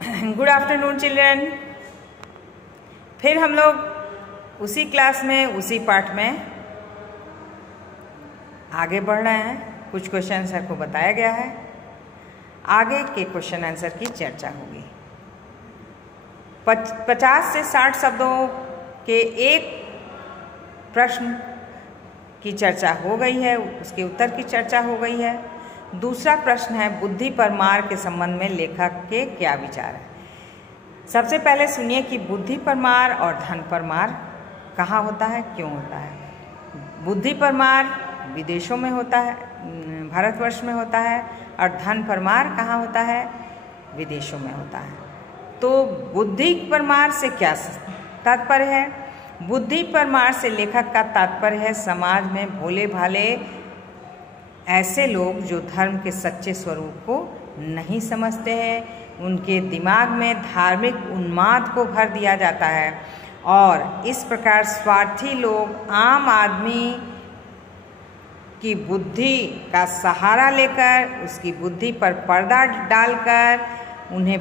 Good afternoon children. फिर हम लोग उसी क्लास में उसी पार्ट में आगे बढ़ रहे हैं। कुछ क्वेश्चन आंसर को बताया गया है, आगे के क्वेश्चन आंसर की चर्चा होगी। 50 से 60 शब्दों के एक प्रश्न की चर्चा हो गई है, उसके उत्तर की चर्चा हो गई है। दूसरा प्रश्न है बुद्धि परमार के संबंध में लेखक के क्या विचार है। सबसे पहले सुनिए कि बुद्धि परमार और धन परमार कहाँ होता है, क्यों होता है। बुद्धि परमार विदेशों में होता है, भारतवर्ष में होता है, और धन परमार कहाँ होता है, विदेशों में होता है। तो बुद्धि परमार से क्या तात्पर्य है। बुद्धि परमार से लेखक का तात्पर्य है समाज में भोले भाले ऐसे लोग जो धर्म के सच्चे स्वरूप को नहीं समझते हैं। उनके दिमाग में धार्मिक उन्माद को भर दिया जाता है और इस प्रकार स्वार्थी लोग आम आदमी की बुद्धि का सहारा लेकर उसकी बुद्धि पर पर्दा डालकर उन्हें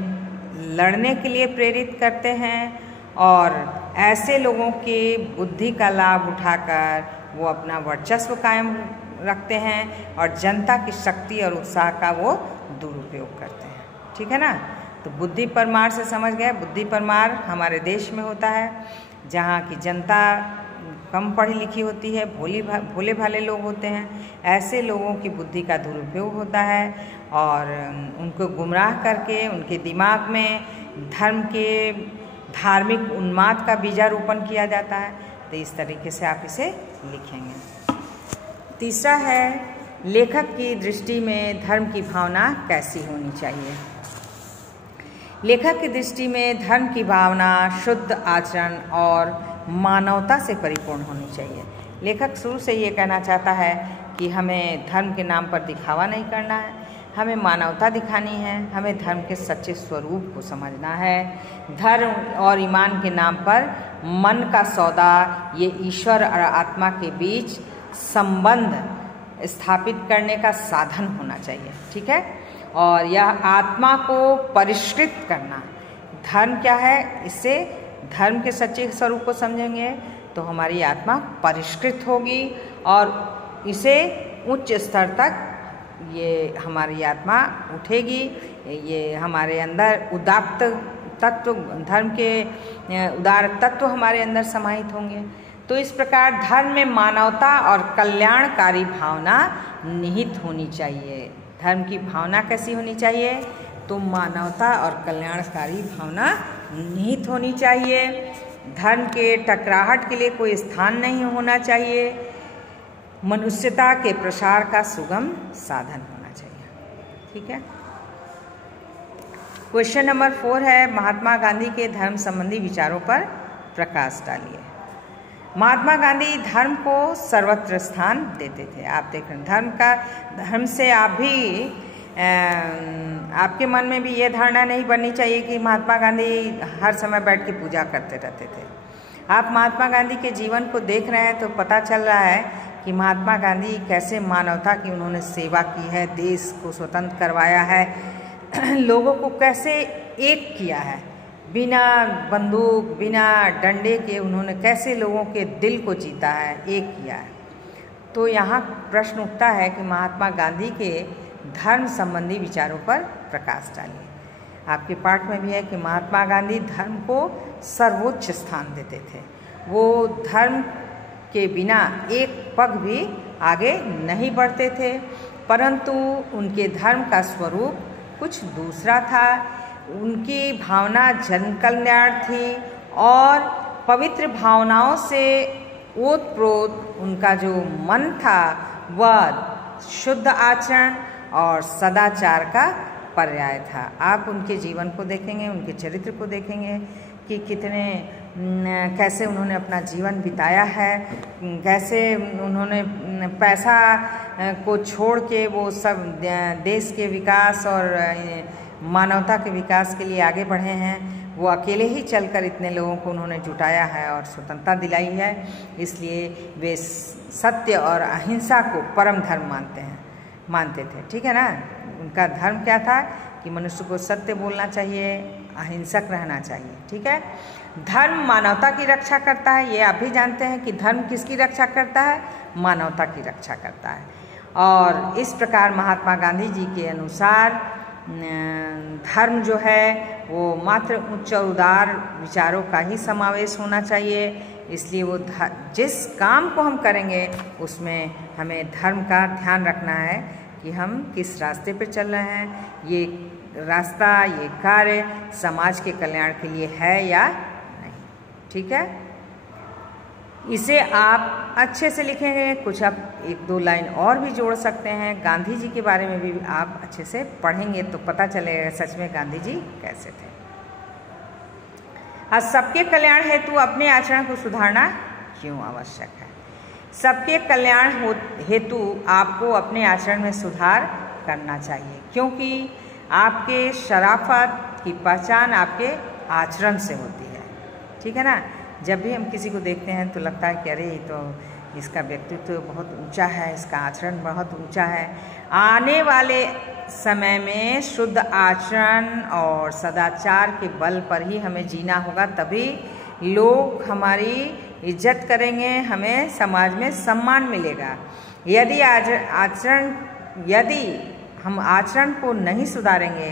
लड़ने के लिए प्रेरित करते हैं और ऐसे लोगों की बुद्धि का लाभ उठाकर वो अपना वर्चस्व कायम रखते हैं और जनता की शक्ति और उत्साह का वो दुरुपयोग करते हैं। ठीक है ना। तो बुद्धि परमार से समझ गए। बुद्धि परमार हमारे देश में होता है जहाँ की जनता कम पढ़ी लिखी होती है, भोले भाले लोग होते हैं। ऐसे लोगों की बुद्धि का दुरुपयोग होता है और उनको गुमराह करके उनके दिमाग में धर्म के धार्मिक उन्माद का बीजारोपण किया जाता है। तो इस तरीके से आप इसे लिखेंगे। तीसरा है लेखक की दृष्टि में धर्म की भावना कैसी होनी चाहिए। लेखक की दृष्टि में धर्म की भावना शुद्ध आचरण और मानवता से परिपूर्ण होनी चाहिए। लेखक शुरू से ये कहना चाहता है कि हमें धर्म के नाम पर दिखावा नहीं करना है, हमें मानवता दिखानी है, हमें धर्म के सच्चे स्वरूप को समझना है। धर्म और ईमान के नाम पर मन का सौदा, ये ईश्वर और आत्मा के बीच संबंध स्थापित करने का साधन होना चाहिए। ठीक है। और यह आत्मा को परिष्कृत करना। धर्म क्या है, इससे धर्म के सच्चे स्वरूप को समझेंगे तो हमारी आत्मा परिष्कृत होगी और इसे उच्च स्तर तक ये हमारी आत्मा उठेगी। ये हमारे अंदर उदात्त तत्व, धर्म के उदार तत्व हमारे अंदर समाहित होंगे। तो इस प्रकार धर्म में मानवता और कल्याणकारी भावना निहित होनी चाहिए। धर्म की भावना कैसी होनी चाहिए, तो मानवता और कल्याणकारी भावना निहित होनी चाहिए। धर्म के टकराहट के लिए कोई स्थान नहीं होना चाहिए। मनुष्यता के प्रसार का सुगम साधन होना चाहिए। ठीक है। क्वेश्चन नंबर 4 है महात्मा गांधी के धर्म संबंधी विचारों पर प्रकाश डालिए। महात्मा गांधी धर्म को सर्वत्र स्थान देते थे। आप देख रहे हैं धर्म से आप भी आपके मन में भी ये धारणा नहीं बननी चाहिए कि महात्मा गांधी हर समय बैठ के पूजा करते रहते थे। आप महात्मा गांधी के जीवन को देख रहे हैं तो पता चल रहा है कि महात्मा गांधी कैसे मानवता की उन्होंने सेवा की है, देश को स्वतंत्र करवाया है, लोगों को कैसे एक किया है, बिना बंदूक बिना डंडे के उन्होंने कैसे लोगों के दिल को जीता है, एक किया है। तो यहाँ प्रश्न उठता है कि महात्मा गांधी के धर्म संबंधी विचारों पर प्रकाश डालिए। आपके पाठ में भी है कि महात्मा गांधी धर्म को सर्वोच्च स्थान देते थे। वो धर्म के बिना एक पग भी आगे नहीं बढ़ते थे, परंतु उनके धर्म का स्वरूप कुछ दूसरा था। उनकी भावना जन कल्याण थी और पवित्र भावनाओं से ओतप्रोत उनका जो मन था वह शुद्ध आचरण और सदाचार का पर्याय था। आप उनके जीवन को देखेंगे, उनके चरित्र को देखेंगे कि कैसे उन्होंने अपना जीवन बिताया है, कैसे उन्होंने पैसा को छोड़ के वो सब देश के विकास और मानवता के विकास के लिए आगे बढ़े हैं। वो अकेले ही चलकर इतने लोगों को उन्होंने जुटाया है और स्वतंत्रता दिलाई है। इसलिए वे सत्य और अहिंसा को परम धर्म मानते थे। ठीक है ना। उनका धर्म क्या था कि मनुष्य को सत्य बोलना चाहिए, अहिंसक रहना चाहिए। ठीक है। धर्म मानवता की रक्षा करता है। ये आप भी जानते हैं कि धर्म किसकी रक्षा करता है? मानवता की रक्षा करता है। और इस प्रकार महात्मा गांधी जी के अनुसार धर्म जो है वो मात्र उच्च और उदार विचारों का ही समावेश होना चाहिए। इसलिए वो जिस काम को हम करेंगे उसमें हमें धर्म का ध्यान रखना है कि हम किस रास्ते पर चल रहे हैं, ये रास्ता, ये कार्य समाज के कल्याण के लिए है या नहीं। ठीक है। इसे आप अच्छे से लिखेंगे। कुछ आप 1-2 लाइन और भी जोड़ सकते हैं। गांधी जी के बारे में भी आप अच्छे से पढ़ेंगे तो पता चलेगा सच में गांधी जी कैसे थे। आज सबके कल्याण हेतु अपने आचरण को सुधारना क्यों आवश्यक है? सबके कल्याण हेतु आपको अपने आचरण में सुधार करना चाहिए, क्योंकि आपके शराफत की पहचान आपके आचरण से होती है। ठीक है ना। जब भी हम किसी को देखते हैं तो लगता है कि अरे ये तो इसका व्यक्तित्व बहुत ऊंचा है, इसका आचरण बहुत ऊंचा है। आने वाले समय में शुद्ध आचरण और सदाचार के बल पर ही हमें जीना होगा, तभी लोग हमारी इज्जत करेंगे, हमें समाज में सम्मान मिलेगा। यदि हम आचरण को नहीं सुधारेंगे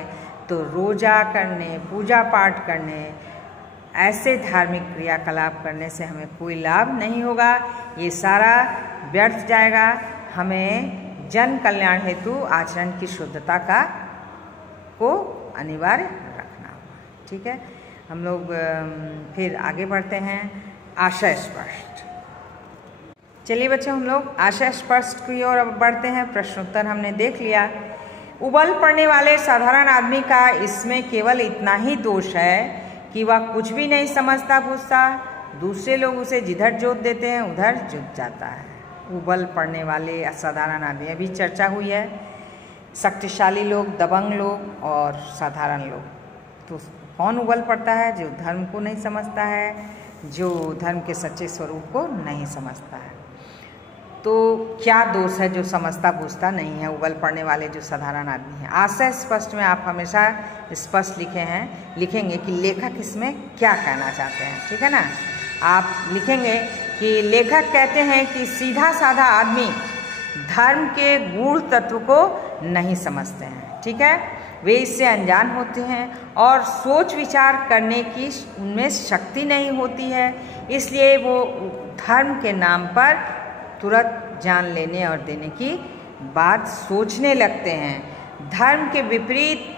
तो रोजा करने, पूजा पाठ करने, ऐसे धार्मिक क्रियाकलाप करने से हमें कोई लाभ नहीं होगा। ये सारा व्यर्थ जाएगा। हमें जन कल्याण हेतु आचरण की शुद्धता को अनिवार्य रखना होगा। ठीक है। हम लोग फिर आगे बढ़ते हैं। आशय स्पष्ट। चलिए बच्चों, हम लोग आशय स्पष्ट की ओर अब बढ़ते हैं। प्रश्नोत्तर हमने देख लिया। उबल पड़ने वाले साधारण आदमी का इसमें केवल इतना ही दोष है कि वह कुछ भी नहीं समझता बूझता। दूसरे लोग उसे जिधर जोत देते हैं उधर जुट जाता है। उबल पड़ने वाले असाधारण आदमी, अभी चर्चा हुई है शक्तिशाली लोग, दबंग लोग और साधारण लोग। तो कौन उबल पड़ता है? जो धर्म को नहीं समझता है, जो धर्म के सच्चे स्वरूप को नहीं समझता है। तो क्या दोष है जो समझता बूझता नहीं है? उबल पड़ने वाले जो साधारण आदमी हैं। आशय स्पष्ट में आप हमेशा स्पष्ट लिखेंगे कि लेखक इसमें क्या कहना चाहते हैं। ठीक है ना। आप लिखेंगे कि लेखक कहते हैं कि सीधा साधा आदमी धर्म के गूढ़ तत्व को नहीं समझते हैं। ठीक है। वे इससे अनजान होते हैं और सोच विचार करने की उनमें शक्ति नहीं होती है। इसलिए वो धर्म के नाम पर तुरंत जान लेने और देने की बात सोचने लगते हैं। धर्म के विपरीत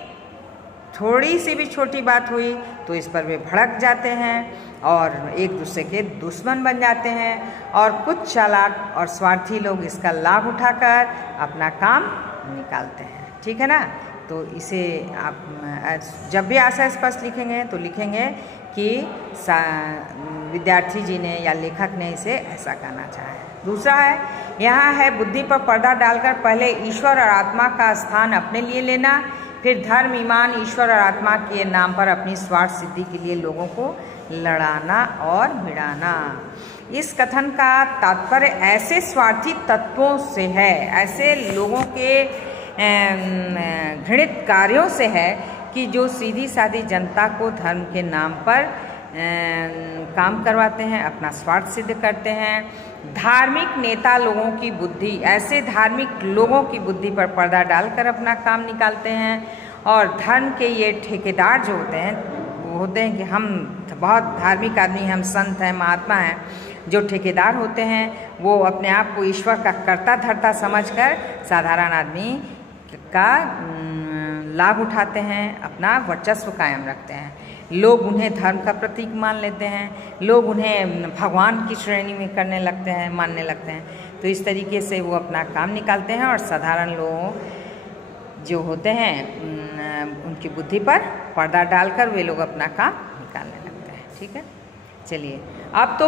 थोड़ी सी भी छोटी बात हुई तो इस पर वे भड़क जाते हैं और एक दूसरे के दुश्मन बन जाते हैं। और कुछ चालाक और स्वार्थी लोग इसका लाभ उठाकर अपना काम निकालते हैं। ठीक है ना। तो इसे आप जब भी आशय स्पष्ट लिखेंगे तो लिखेंगे कि विद्यार्थी जी ने या लेखक ने इसे ऐसा कहना चाहा है। दूसरा है, यहाँ है बुद्धि पर पर्दा डालकर पहले ईश्वर और आत्मा का स्थान अपने लिए लेना, फिर धर्म, ईमान, ईश्वर और आत्मा के नाम पर अपनी स्वार्थ सिद्धि के लिए लोगों को लड़ाना और भिड़ाना। इस कथन का तात्पर्य ऐसे स्वार्थी तत्वों से है, ऐसे लोगों के घृणित कार्यों से है कि जो सीधी सादी जनता को धर्म के नाम पर काम करवाते हैं, अपना स्वार्थ सिद्ध करते हैं। धार्मिक नेता लोगों की बुद्धि, ऐसे धार्मिक लोगों की बुद्धि पर पर्दा डालकर अपना काम निकालते हैं। और धर्म के ये ठेकेदार जो होते हैं वो होते हैं कि हम बहुत धार्मिक आदमी, हम संत हैं, महात्मा हैं। जो ठेकेदार होते हैं वो अपने आप को ईश्वर का कर्ता धर्ता समझकर साधारण आदमी का लाभ उठाते हैं, अपना वर्चस्व कायम रखते हैं। लोग उन्हें धर्म का प्रतीक मान लेते हैं, लोग उन्हें भगवान की श्रेणी में मानने लगते हैं। तो इस तरीके से वो अपना काम निकालते हैं और साधारण लोग जो होते हैं उनकी बुद्धि पर पर्दा डालकर वे लोग अपना काम निकालने लगते हैं। ठीक है। चलिए, अब तो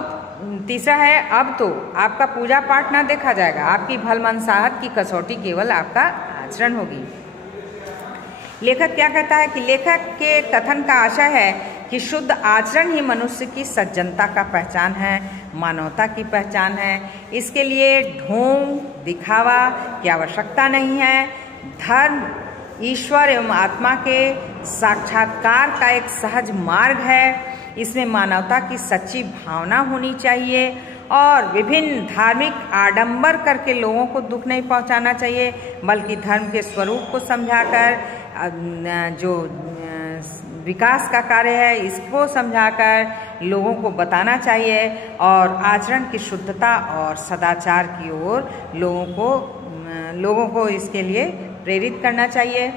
तीसरा है, अब तो आपका पूजा पाठ ना देखा जाएगा, आपकी भलमनसाहत की कसौटी केवल आपका आचरण होगी। लेखक क्या कहता है कि लेखक के कथन का आशय है कि शुद्ध आचरण ही मनुष्य की सज्जनता का पहचान है, मानवता की पहचान है। इसके लिए ढोंग दिखावा की आवश्यकता नहीं है। धर्म ईश्वर एवं आत्मा के साक्षात्कार का एक सहज मार्ग है। इसमें मानवता की सच्ची भावना होनी चाहिए और विभिन्न धार्मिक आडंबर करके लोगों को दुख नहीं पहुंचाना चाहिए, बल्कि धर्म के स्वरूप को समझाकर जो विकास का कार्य है इसको समझाकर लोगों को बताना चाहिए और आचरण की शुद्धता और सदाचार की ओर लोगों को इसके लिए प्रेरित करना चाहिए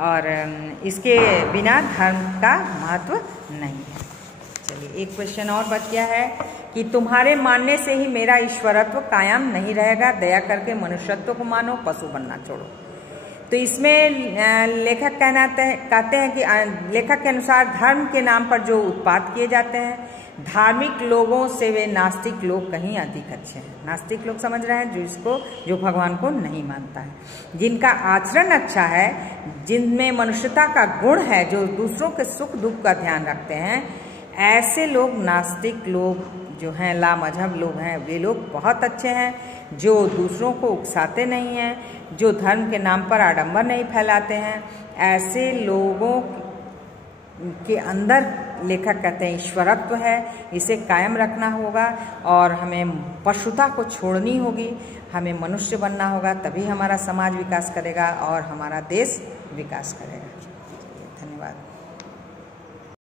और इसके बिना धर्म का महत्व नहीं है। चलिए एक क्वेश्चन और बच गया है कि तुम्हारे मानने से ही मेरा ईश्वरत्व कायम नहीं रहेगा, दया करके मनुष्यत्व को मानो, पशु बनना छोड़ो। तो इसमें लेखक कहते हैं कि लेखक के अनुसार धर्म के नाम पर जो उत्पात किए जाते हैं, धार्मिक लोगों से वे नास्तिक लोग कहीं अधिक अच्छे हैं। नास्तिक लोग समझ रहे हैं जो भगवान को नहीं मानता है, जिनका आचरण अच्छा है, जिनमें मनुष्यता का गुण है, जो दूसरों के सुख दुख का ध्यान रखते हैं, ऐसे लोग नास्तिक लोग जो हैं, लामजहब लोग हैं, वे लोग बहुत अच्छे हैं, जो दूसरों को उकसाते नहीं हैं, जो धर्म के नाम पर आडंबर नहीं फैलाते हैं। ऐसे लोगों के अंदर लेखक कहते हैं ईश्वरत्व है, इसे कायम रखना होगा और हमें पशुता को छोड़नी होगी, हमें मनुष्य बनना होगा, तभी हमारा समाज विकास करेगा और हमारा देश विकास करेगा।